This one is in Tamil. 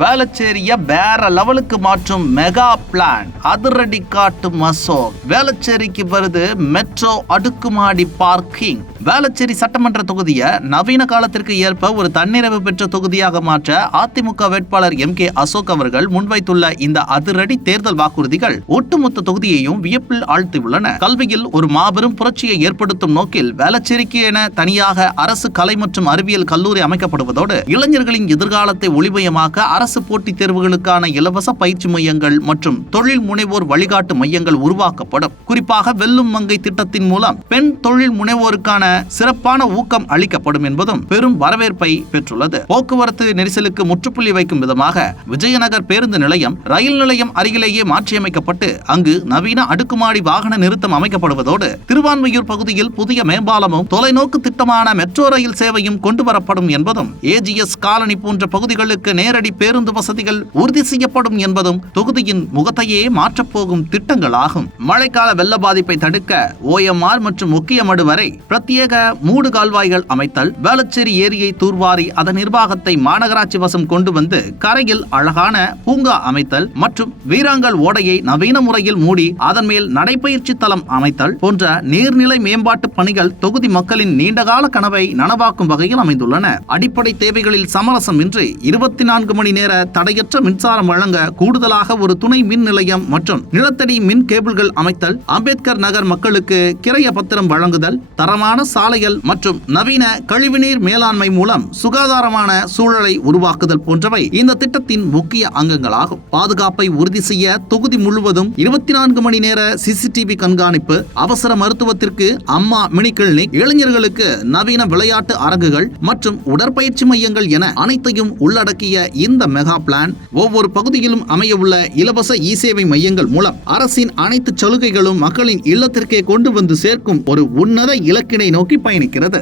வேளச்சேரிய வேற லெவலுக்கு மாற்றும் மெகா பிளான் அதிரடி காட்டும் அசோக். வேளச்சேரிக்கு வருது மெட்ரோ அடுக்குமாடி பார்க்கிங். வேளச்சேரி சட்டமன்ற தொகுதியை நவீன காலத்திற்கு ஏற்ப ஒரு தன்னிறைவு பெற்ற தொகுதியாக மாற்ற அதிமுக வேட்பாளர் MK அசோக் அவர்கள் முன்வைத்துள்ள இந்த அதிரடி தேர்தல் வாக்குறுதிகள் ஒட்டுமொத்த தொகுதியையும் வியப்பில் ஆழ்த்தியுள்ளன. கல்வியில் ஒரு மாபெரும் புரட்சியை ஏற்படுத்தும் நோக்கில் வேளச்சேரிக்கு என தனியாக அரசு கலை மற்றும் அறிவியல் கல்லூரி அமைக்கப்படுவதோடு இளைஞர்களின் எதிர்காலத்தை ஒளிமயமாக்க அரசு போட்டித் தேர்வுகளுக்கான இலவச பயிற்சி மையங்கள் மற்றும் தொழில் முனைவோர் வழிகாட்டு மையங்கள் உருவாக்கப்படும். குறிப்பாக வெல்லும் மங்கை திட்டத்தின் மூலம் பெண் தொழில் முனைவோருக்கான சிறப்பான ஊக்கம் அளிக்கப்படும் என்பதும் பெரும் வரவேற்பை பெற்றுள்ளது. போக்குவரத்து நெரிசலுக்கு முற்றுப்புள்ளி வைக்கும் விதமாக விஜயநகர் பேருந்து நிலையம் ரயில் நிலையம் அருகிலேயே மாற்றியமைக்கப்பட்டு அங்கு நவீன அடுக்குமாடி வாகன நிறுத்தம் அமைக்கப்படுவதோடு திருவான்மையூர் பகுதியில் புதிய மேம்பாலமும் தொலைநோக்கு திட்டமான மெட்ரோ ரயில் சேவையும் கொண்டு வரப்படும் என்பதும் AGS காலனி போன்ற பகுதிகளுக்கு நேரடி பேருந்து வசதிகள் உறுதி செய்யப்படும் என்பதும் தொகுதியின் முகத்தையே மாற்றப்போகும் திட்டங்களாகும். மழைக்கால வெள்ள பாதிப்பை தடுக்க OMR மற்றும் முக்கியமடு வரை பிரத்யேக மூடு கால்வாய்கள் அமைத்தல், வேளச்சேரி ஏரியை தூர்வாரி அதன் நிர்வாகத்தை மாநகராட்சி வசம் கொண்டு வந்து கரையில் அழகான பூங்கா அமைத்தல் மற்றும் வீராங்கல் ஓடையை நவீன முறையில் மூடி அதன் மேல் நடைபயிற்சி தளம் அமைத்தல் போன்ற நீர்நிலை மேம்பாட்டு பணிகள் தொகுதி மக்களின் நீண்டகால கனவை நனவாக்கும் வகையில் அமைந்துள்ளன. அடிப்படை தேவைகளில் சமரசம் இன்றி 24 மணி நேர தடையற்ற மின்சாரம் வழங்க கூடுதலாக ஒரு துணை மின் நிலையம் மற்றும் நிலத்தடி மின் கேபிள்கள் அமைத்தல், அம்பேத்கர் நகர் மக்களுக்கு கிரைய பத்திரம் வழங்குதல், தரமான சாலைகள் மற்றும் நவீன கழிவுநீர் மேலாண்மை மூலம் சுகாதாரமான சூழலை உருவாக்குதல் போன்றவை இந்த திட்டத்தின் முக்கிய அங்கங்களாகும். பாதுகாப்பை உறுதி செய்ய தொகுதி முழுவதும் 24 மணி நேர CCTV கண்காணிப்பு, அவசர மருத்துவத்திற்கு அம்மா மினி கிளினிக், இளைஞர்களுக்கு நவீன விளையாட்டு அரங்குகள் மற்றும் உடற்பயிற்சி மையங்கள் என அனைத்தையும் உள்ளடக்கிய இந்த மெகா பிளான் ஒவ்வொரு பகுதியிலும் அமையவுள்ள இலவச இ-சேவை மையங்கள் மூலம் அரசின் அனைத்து சலுகைகளும் மக்களின் இல்லத்திற்கே கொண்டு வந்து சேர்க்கும் ஒரு உன்னத இலக்கினை நோக்கி பயணிக்கிறது.